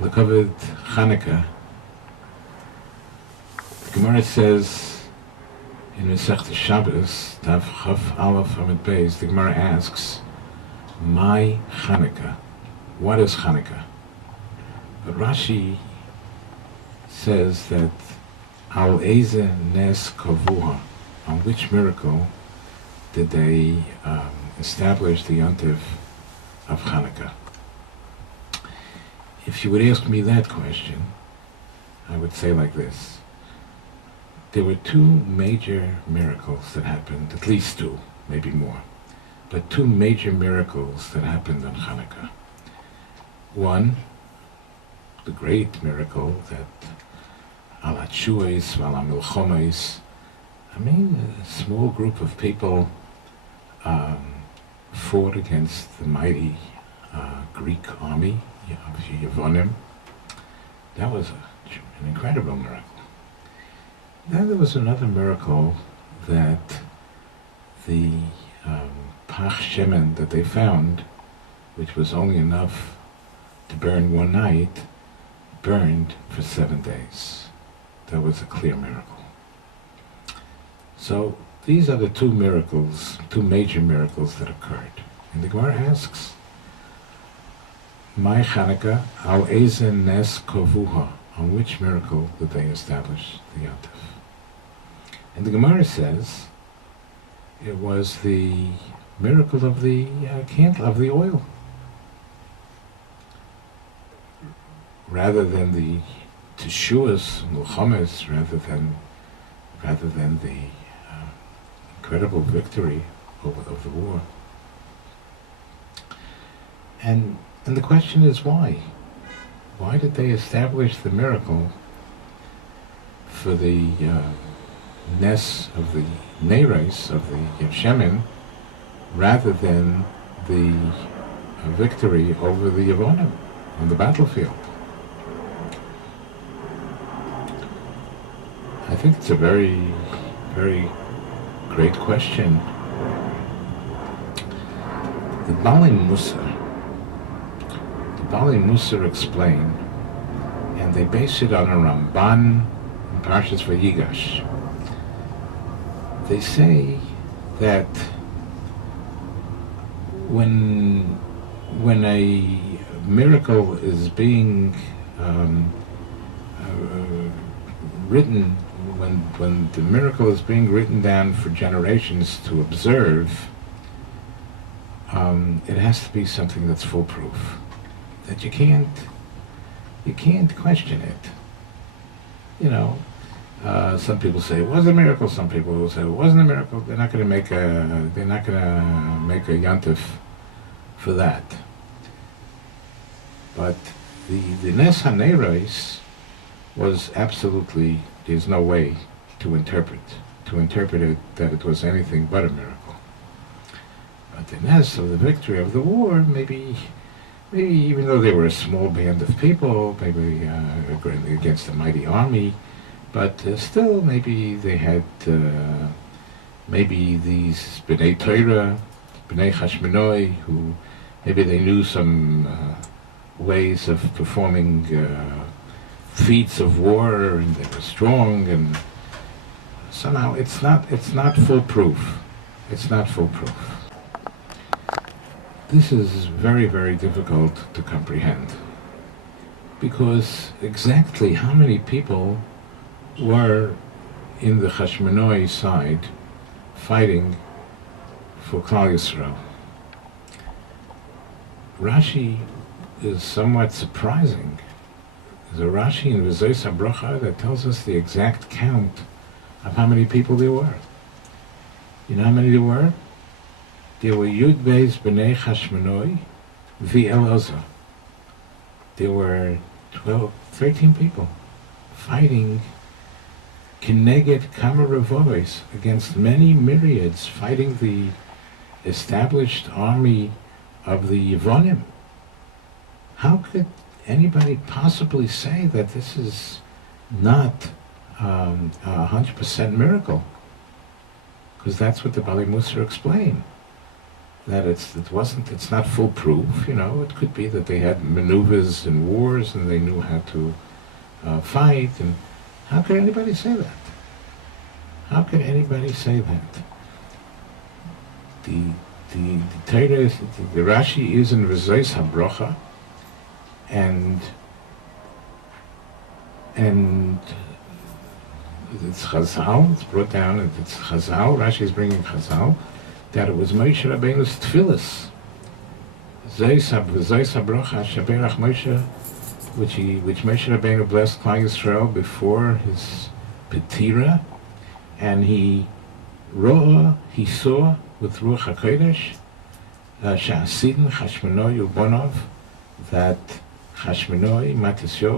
the covered Chanuka, the Gemara says in Masechta Shabbos, Tav Chaf Aleph Amid Beis, the Gemara asks, "My Chanuka, what is Chanuka?" But Rashi says that Al Eze Nes Kavuha, on which miracle did they establish the yontif of Chanuka? If you would ask me that question, I would say like this. There were two major miracles that happened, at least two, maybe more, but two major miracles that happened on Chanuka. One, the great miracle that al hatshuos val hamilchomos, a small group of people fought against the mighty Greek army of Yevonim. That was an incredible miracle. Then there was another miracle that the pach shemen that they found, which was only enough to burn one night, burned for 7 days. That was a clear miracle. So these are the two miracles, two major miracles that occurred. And the Gemara asks, "My Chanuka, al eze nes kovuha," on which miracle did they establish the yontif? And the Gemara says it was the miracle of the candle, of the oil, rather than the teshuas, milchames, rather than the incredible victory of the war. And the question is why? Why did they establish the miracle for the Nes of the Neres, of the Shemin, rather than the victory over the Yevonim on the battlefield? I think it's a very, very great question. The Bali Musar explain, and they base it on a Ramban in Parshas Vayigash. They say that when a miracle is being written, when the miracle is being written down for generations to observe, it has to be something that's foolproof, that you can't question it. Some people say it was a miracle. Some people will say it wasn't a miracle. They're not going to make a yontif for that. But the Nes HaNeros was absolutely, there's no way to interpret it that it was anything but a miracle. But the Nes of the victory of the war, maybe even though they were a small band of people, maybe against a mighty army, but still maybe they had, maybe these B'nai Torah, B'nai Chashmonai, who maybe they knew some ways of performing feats of war, and they were strong, and somehow it's not foolproof. It's not foolproof. This is very, very difficult to comprehend, because exactly how many people were in the Chashmonai side fighting for Klal Yisrael? Rashi is somewhat surprising. There's a Rashi in V'zois HaBrocha that tells us the exact count of how many people there were. You know how many there were? There were Yud Beis B'nai Chashmonai V'Elazar. There were 13 people fighting Kineged Kama Revois, against many myriads, fighting the established army of the Yevonim. How could anybody possibly say that this is not 100% miracle? Because that's what the Bali Musar explain. that it's not foolproof. It could be that they had maneuvers in wars and they knew how to fight. And how can anybody say that? How can anybody say that? The Torah, the Rashi is in Rezois HaBrocha, and it's Chazal, it's brought down, and it's Chazal, Rashi is bringing Chazal, that it was Moshe Rabbeinu's tefillas, Zois HaBrocha, Shaberach Moshe, which Moshe Rabbeinu blessed Klal Yisrael before his Petira, and he saw with Ruach HaKodesh, Sha'asidin Chashmonoi Ubonov, that Chashmonoi Matisyo